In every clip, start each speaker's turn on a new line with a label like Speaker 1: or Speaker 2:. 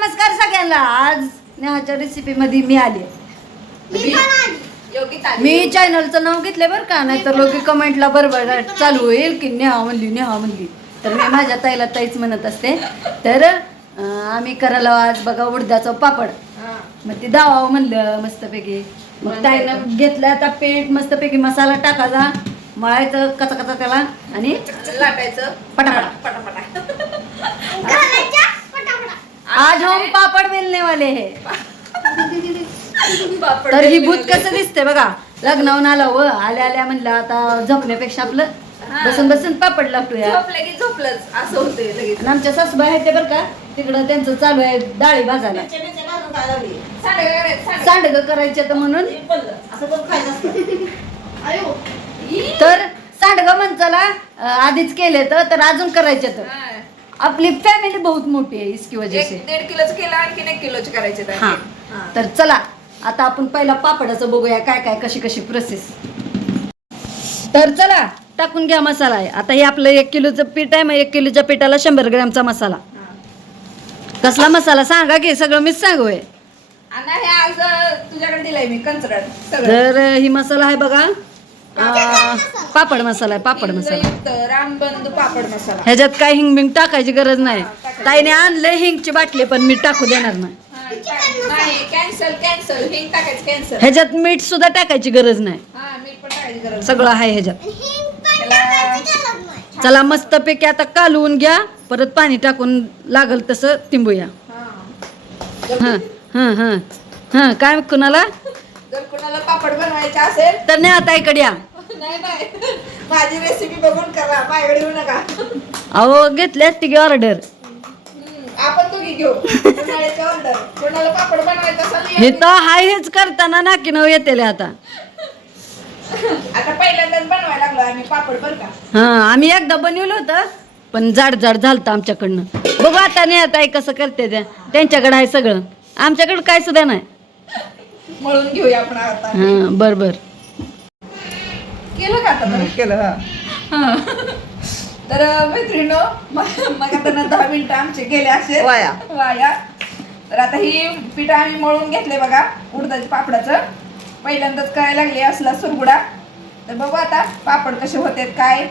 Speaker 1: नमस्कार सगळ्यांना. आज नेहाच्या रेसिपी मध्ये मी आले. मी चॅनलचं नाव घेतले बरं का, नाही तर लोक कमेंटला बरोबर चालू होईल की नेहा म्हणली. तर मी माझ्या ताईला ताईच म्हणत असते. तर आम्ही करायला आज बघा उडदाचं पापड. मग ते दावावं म्हणलं मस्तपैकी. मग ताईनं घेतलं आता पीठ मस्तपैकी मसाला टाकायचा, मळायचं कचा कचा त्याला आणि
Speaker 2: लाटायचं
Speaker 1: पटापटा. आज हम पापड बेलने वाले हैं. तर ही भूत कसं दिसते बघा. लग्नावून आला व आल्या म्हणलं आता झोपण्यापेक्षा आपलं बसून बसून पापड लागतोय.
Speaker 2: झोपले की झोपलंच असं होते लगेच.
Speaker 1: आणि आमच्या सासूबाई आहेत ते बरं का, तिकडं त्यांचं चालू आहे डाळी भाजायला, सांडग करायचे तर म्हणून. तर सांडग म्हणचाला आधीच केले तर अजून करायचे. तर आपली फॅमिली बहुत मोठी आहे इसकी वजह से.
Speaker 2: 1.5 किलोच केलं, आणखी 1 किलोचे करायचे.
Speaker 1: हा तर चला आता आपण पहिला पापडाचं बघूया काय कशी प्रोसेस. तर चला टाकून घ्या मसाला आहे. आता हे आपलं 1 किलोचं पीठ आहे. मग 1 किलोच्या पिठाला 100 ग्रॅमचा मसाला. कसला मसाला सांगा की, सगळं मीच सांगूय.
Speaker 2: आणि हे आज तुझ्याकडे दिलंय मी कंचरट सगळं.
Speaker 1: तर ही मसाला आहे बघा, पापड मसाला आहे. पापड मसाला
Speaker 2: रामबंधू पापड मसाला.
Speaker 1: ह्याच्यात काय हिंग बिंग टाकायची गरज नाही. ताईने आणलंय हिंगची बाटली, पण मी टाकू देणार नाही.
Speaker 2: कॅन्सल हिंग टाकायचं कॅन्सल.
Speaker 1: ह्याच्यात मीठ सुद्धा टाकायची गरज नाही.
Speaker 2: मीठ पण टाकायची गरज.
Speaker 1: सगळं आहे ह्याच्यात. चला मस्तपैकी आता कालवून घ्या, परत पाणी टाकून लागल तसं तिंबूया. हा काय कुणाला
Speaker 2: जर कुणाला पापड बनवायचे असेल
Speaker 1: तर नाही आता इकडे या.
Speaker 2: नाही माझी रेसिपी बघून करा, माझ्याकडे येऊ नका.
Speaker 1: अहो घेतली असती की ऑर्डर.
Speaker 2: आपण दोघी घेऊ उन्हाळ्याची ऑर्डर. कोणाला पापड बनवायचं असेल
Speaker 1: हे तर हाय हेच करताना नाकी नव येते आता.
Speaker 2: आता पहिल्यांदाच बनवायला लागलो आम्ही पापड बरं का.
Speaker 1: हा आम्ही एकदा बनवलं होतं, पण जाड झालत आमच्याकडनं. बघू आता नाही आता कसं करते त्या. त्यांच्याकडे आहे सगळं, आमच्याकडे काय सुद्धा नाही.
Speaker 2: मळून घेऊया आपण आता.
Speaker 1: हा बर
Speaker 2: केलं का आता बरं? केलं. तर मैत्रिणो मग आता 10 मिनिटं आमचे गेले असे वाया. तर आता ही पीठ आम्ही मळून घेतले बघा उडदाच्या पापडाचं. पहिल्यांदाच करायला लागले असला सुरगुडा. तर बघू आता पापड कसे होते काय.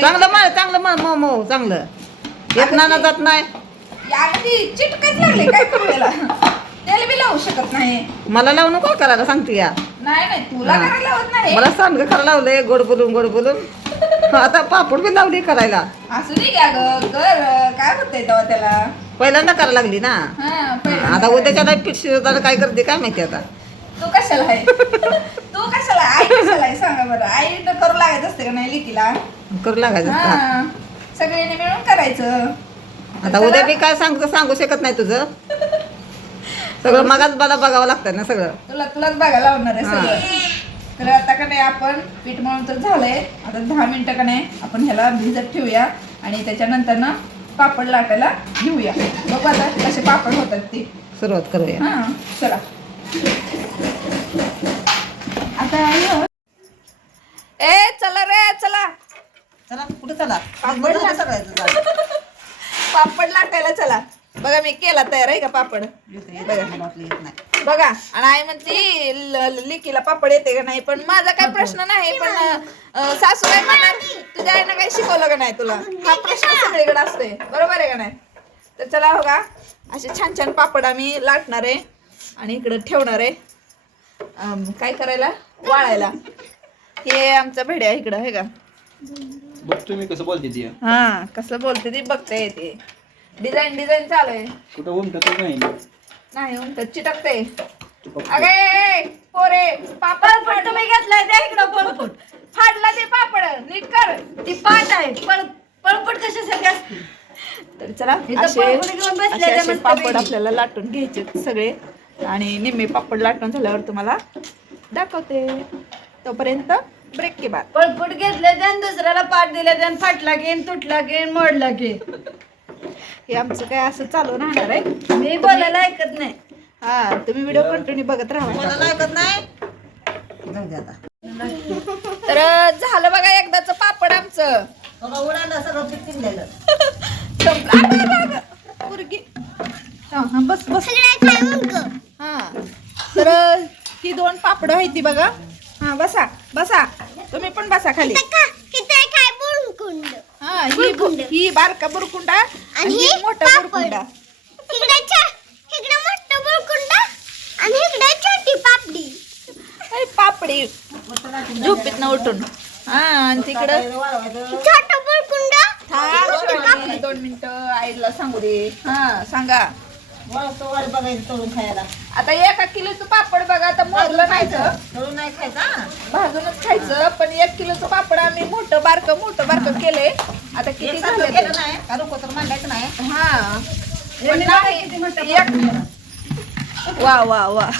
Speaker 3: चांगलं येत ना जात नाही.
Speaker 2: अगदी चिटकच लागले काय करूला. त्याला बी लावू शकत नाही.
Speaker 3: मला लावू नको करायला सांगते या.
Speaker 2: नाही तुला करायला लावत नाही.
Speaker 3: मला सांग करायला लावलंय गोड बोलून आता पापड बी लावली करायला.
Speaker 2: असू दे घ्या ग कर, काय होतंय तेव्हा त्याला.
Speaker 3: पहिल्यांदा करायला लागली ना. आता उद्याच्या पीठ शिजवताना काय करते काय माहिती आता.
Speaker 2: तू कशाला आहे आई कशाला आहे सांगा बरं. आई तर करू लागत असते का नाही लेकीला.
Speaker 3: करू लागायचं.
Speaker 2: सगळ्यांनी मिळून करायचं.
Speaker 3: आता उद्या बी काय सांगू शकत नाही तुझं. सगळं मगाच मला बघावं लागतं ना सगळं.
Speaker 2: तुलाच बघायला लावणार आहे सगळं. तर आता का नाही आपण पीठ मळून तर झालंय. आता 10 मिनिटं का नाही आपण ह्याला भिजत ठेवूया आणि त्याच्यानंतर ना पापड लाटायला घेऊया. बघू आता कसे पापड होतात ते.
Speaker 3: सुरुवात करूया.
Speaker 2: हा चला आता चला रे चला
Speaker 3: कुठे चला
Speaker 2: पापड लाटायला चला. बघा मी केला तयार आहे का पापड. बघा आणि आई म्हणते लिकीला पापड येते का नाही. पण माझा काही प्रश्न नाही. पण सासूबाई म्हणणार तुझ्या आईनं काही शिकवलं का नाही तुला. हा प्रश्न सगळीकडे असतोय बरोबर आहे का नाही. तर चला बघा असे छान पापड आम्ही लाटणार आहे आणि इकडं ठेवणार आहे. काय करायला वाळायला. हे आमचं भेड्या इकडं आहे का.
Speaker 4: बघतो मी कसं बोलते ती.
Speaker 2: हा कसं बोलते ती बघते येते. डिझाईन चालू आहे.
Speaker 4: कुठं उमटत
Speaker 2: नाही उमटत चिटकते. अगे पोरे पापड
Speaker 1: तुम्ही घेतलाय त्या इकडं पळपट
Speaker 2: फाडला ते पापड नीट कर.
Speaker 1: ती पाट आहे. पळपट कशासाठी असते.
Speaker 2: तर चला असे पापड आपल्याला लाटून घ्यायचे सगळे. आणि निम्मे पापड लाटून झाल्यावर तुम्हाला दाखवते. तोपर्यंत ब्रेक के बाद.
Speaker 1: पळपट घेतले त्यान दुसऱ्याला पाठ दिले त्यान फाटला घेन तुटला घेन मोडला घे.
Speaker 2: हे आमचं काय असं चालू राहणार आहे.
Speaker 1: मी बोलायला ऐकत नाही.
Speaker 2: हा तुम्ही व्हिडिओ कंटिन्यू बघत राहा.
Speaker 3: ऐकत नाही.
Speaker 2: तर झालं बघा एकदाच पापड आमचं.
Speaker 3: उडाला सगळं पीठ
Speaker 2: संपलं. मुर्गी हा बस बस हा तर ही 2 पापड आहे ती बघा. हा बसा बसा तुम्ही पण बसा खाली. हा ही बारका बुरकुंडा आणि ही मोठा बुरकुंडा. पापडी झोपेत न उठून. हा आणि तिकडं 2 मिनिटं आईला सांगू दे. हा सांगा.
Speaker 3: बघायचं तळून खायला.
Speaker 2: आता 1 किलोचं पापड बघा आता मोजलं नाही तर
Speaker 3: तळून नाही खायचा.
Speaker 2: भाजूनच खायचं. पण 1 किलोचं पापड आम्ही मोठं बारकं केलंय. आता किती झालं ते?
Speaker 3: केलं नाही का रुको तर मांडायचं नाही.
Speaker 2: हा पण नाही वा वा वा.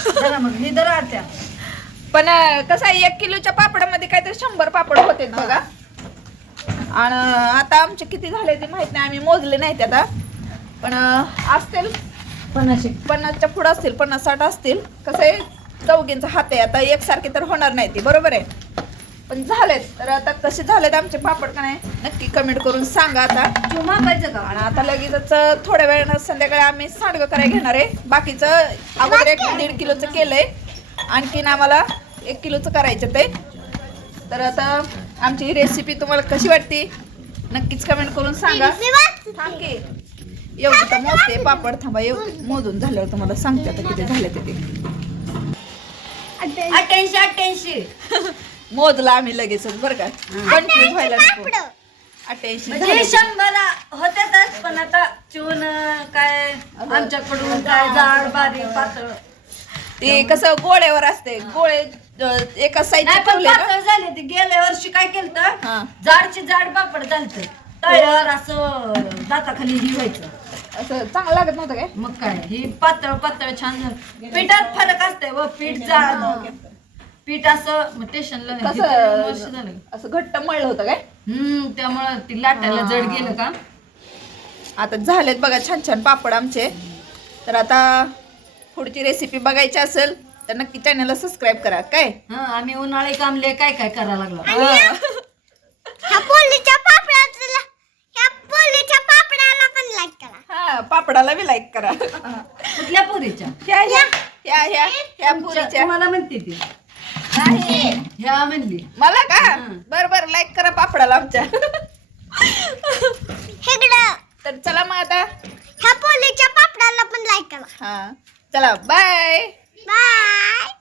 Speaker 2: पण कसं आहे 1 किलोच्या पापडामध्ये काहीतरी 100 पापड होते बघा. आणि आता आमचे किती झाले ते माहित नाही, आम्ही मोजले नाहीत आता. पण असतील 50च्या पुढं असतील, 50-60 असतील. कसं आहे चौघींचा हात आहे आता, एकसारखे तर होणार नाही ते, बरोबर आहे. पण झालेत. तर आता कसे झालेत आमचे पापड का नाही नक्की कमेंट करून सांगा. आता आणि आता लगेचच थोड्या वेळानं संध्याकाळी आम्ही सांडगं करायला घेणार आहे. बाकीचं अगोदर 1-1.5 किलोचं केलंय, आणखीन आम्हाला 1 किलोचं करायचं ते. तर आता आमची ही रेसिपी तुम्हाला कशी वाटते नक्कीच कमेंट करून सांगा. थांब की एवढी तर मोजते पापड. थांबा मोजून झाल्यावर तुम्हाला सांगते आता किती झाले ते.
Speaker 1: 88
Speaker 2: मोजला आम्ही लगेचच बरं का, कन्फ्युज व्हायला नको. 88
Speaker 1: म्हणजे 100 होत्यातच. पण आता चिवून काय आमच्याकडून काय जाड बारीक पातळ
Speaker 2: ते कसं गोळ्यावर असते. गोळे एका साईडचे
Speaker 1: नाही पण
Speaker 2: ठेवले ना.
Speaker 1: पातळ झाले ते. गेल्या वर्षी काय केलं
Speaker 2: हा.
Speaker 1: जाडची जाड पापड झालत तळ्यावर असं दाताखाली ही व्हायचं.
Speaker 2: असं चांगलं लागत नव्हतं काय?
Speaker 1: मग काय ही पातळ पातळ छान झालं. पिठात फरक असते व पीठ जाड पीठ असं स्टेशनला
Speaker 2: कसं असं घट्ट मळलं होतं काय?
Speaker 1: त्यामुळं ती लाटायला जड गेलं का.
Speaker 2: आता झालेत बघा छान छान पापड आमचे. तर आता पुढची रेसिपी बघायची असेल तर नक्की चॅनलला सबस्क्राईब करा. काय
Speaker 1: आम्ही उन्हाळी कामले काय काय करायला लागलो.
Speaker 2: हा पापडाला बी लाईक करा.
Speaker 1: कुठल्या पुरीच्या
Speaker 2: ह्या पुरीच्या
Speaker 1: मला म्हणते ती
Speaker 2: नाही
Speaker 1: ह्या म्हणली
Speaker 2: मला का. बर लाईक करा पापडाला आमच्या. तर चला मग आता
Speaker 5: ह्या पोलीच्या पापडाला पण लाईक करा.
Speaker 2: हा चला बाय.
Speaker 5: बाय.